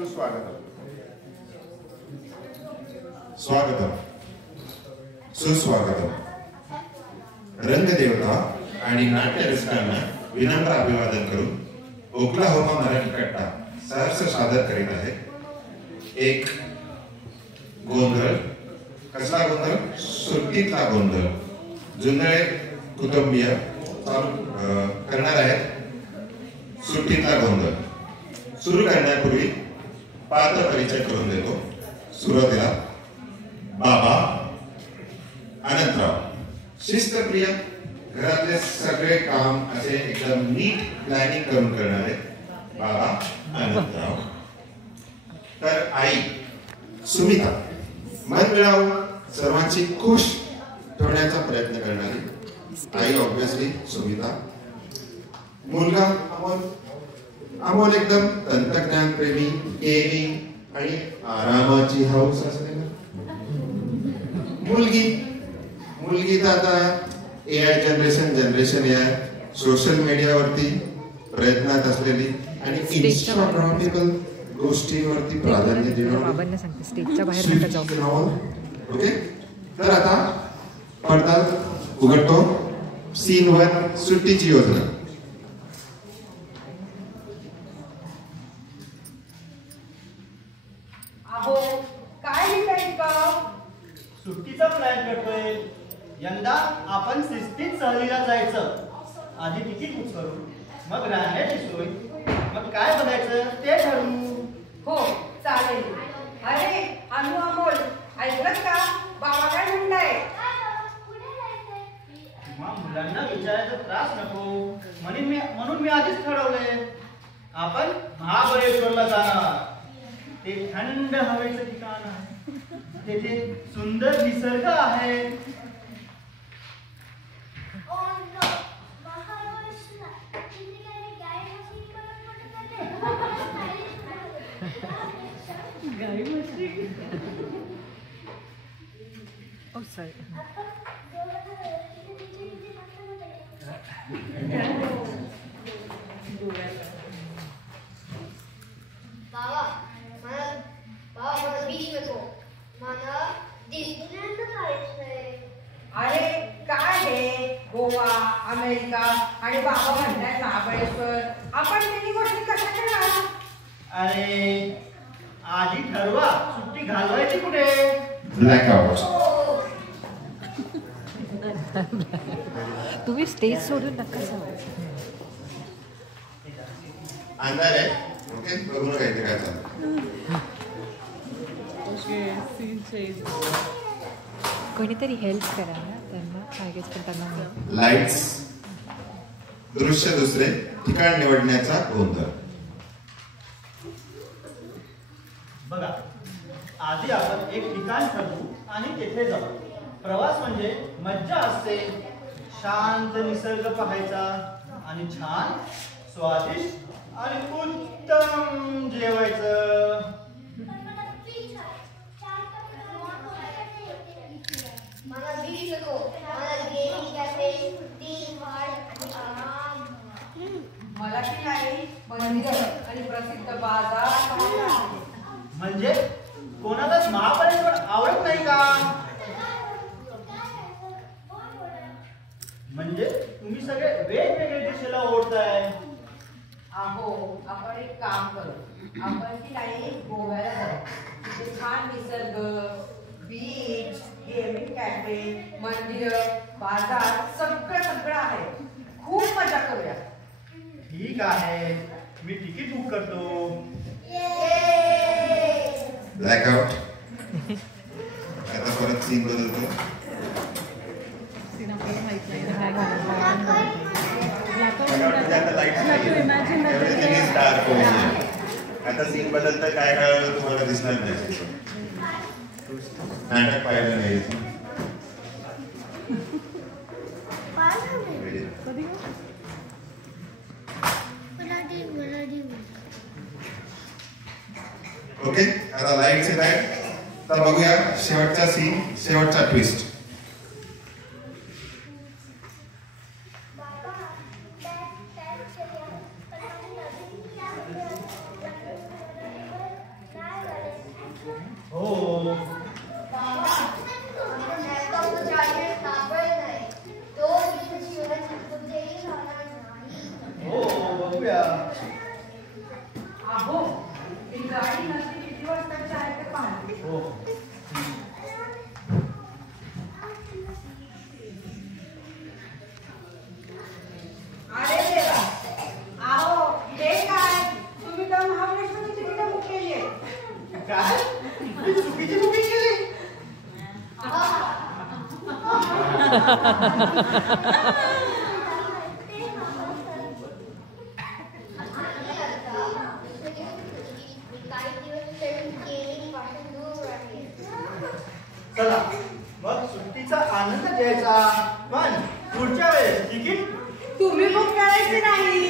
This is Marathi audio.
सुस्वागतम. स्वागतम, सुस्वागतम. रंगदेवता आणि नाट्यरसिकांना विनम्र अभिवादन करून ओक्लाहोमा मराठी कट्टा सहर्ष सादर करीत आहे एक गोंधळ. कसला गोंधळ? सुट्टीतला गोंधळ. जुंधळे कुटुंबीय करणार आहेत सुट्टीतला गोंधळ. सुरू करण्यापूर्वी पात्र परिचय करून देतो. सुरुवातीला बाबा अनंतराव, शिस्तप्रिय, घरातले सगळे काम असे एकदम नीट प्लॅनिंग करून करणारे बाबा अनंतराव. तर आई सुमिता, मन मिळावून सर्वांची खुश ठेवण्याचा प्रयत्न करणारी आई ऑब्विसली सुमिता. मुलगा अमोल, अमोल एकदम तंत्रज्ञान प्रेमी, गेमिंग आणि आरामाची हौस असते ना. मुलगी तर आता AI जनरेशन या सोशल मीडियावरती प्रयत्नात असलेली आणि इन्स्टाग्रामेबल गोष्टींवरती प्राधान्य देणारी. ओके, तर आता पडदा उघडतो. सीन 1, सुट्टीची योजना. सुट्टीचा प्लॅन करतोय. यंदा आपण शिस्तीत सहलीला जायचं. आधी तिकीट बुक करू, मग राहण्याची सोय, मग काय बघायचं ते ठरवू. हो चालेल. अरे अमोल, ऐकलं का? बाबा काय म्हणताय? मुलांना विचारायचा त्रास नको म्हणून मी आधीच ठरवलंय. आपण महाबळेश्वरला जाणार. ते थंड हवेचं ठिकाण आहे. तेथे सुंदर निसर्ग आहे. अरे काय हे, गोवा, अमेरिका आणि बाबा म्हणताय महाबळेश्वर. आपण तिन्ही गोष्टी कशा करणार? अरे आधी ठरवा, सुट्टी घालवायची कुठे? ब्लॅकआउट. तुम्ही स्टेज सोडून नका जाऊ. अंधार आहे. ओके, बघू नका इथे काय चालू. कोणीतरी हेल्प करा ना त्यांना. काहीच पण त्यांना लाईट्स, दृश्य दुसरे, ठिकाण निवडण्याचा गोंधळ. बघा, आधी आपण एक ठिकाण ठरवू आणि तेथे जाऊ. प्रवास म्हणजे मज्जा असते. शांत निसर्ग पाहायचा आणि छान स्वादिष्ट आणि उत्तम जेवायचं. मला की नाही मंदिर आणि प्रसिद्ध बाजार. म्हणजे कोणालाच महाबळेश्वर आवडत नाही का? म्हणजे तुम्ही सगळे वेगवेगळे दिशेला ओढताय. अहो, आपण एक काम करू. आपण की नाही गोव्याला जाऊ. तिथे छान निसर्ग, बीच, गेमिंग कॅफे, मंदिर, बाजार सगळं आहे. खूप मजा करूया. ठीक आहे, मी तिकीट बुक करतो. ब्लॅकआउट. आता परत सीन बदलतो. आता सीन बदलतं काय कळलं तुम्हाला दिसणार नाही. नाटक पाहिलं नाही. ओके, आता लाईट येत आहे. तर बघूया शेवटचा सीन, शेवटचा ट्विस्ट. बघूया. अहो ती गाडी नसती किती वाजताची आहे ते पाहा. हो. अरे देवा, अहो हे काय तुम्ही तर महाबळेश्वरची तिकीट बुक केली आहे. काय मी चुकीची बुकिंग केली? चला मग सुट्टीचा आनंद घ्यायचा, पण पुढच्या वेळेस तिकीट तुम्ही बुक करायची नाही.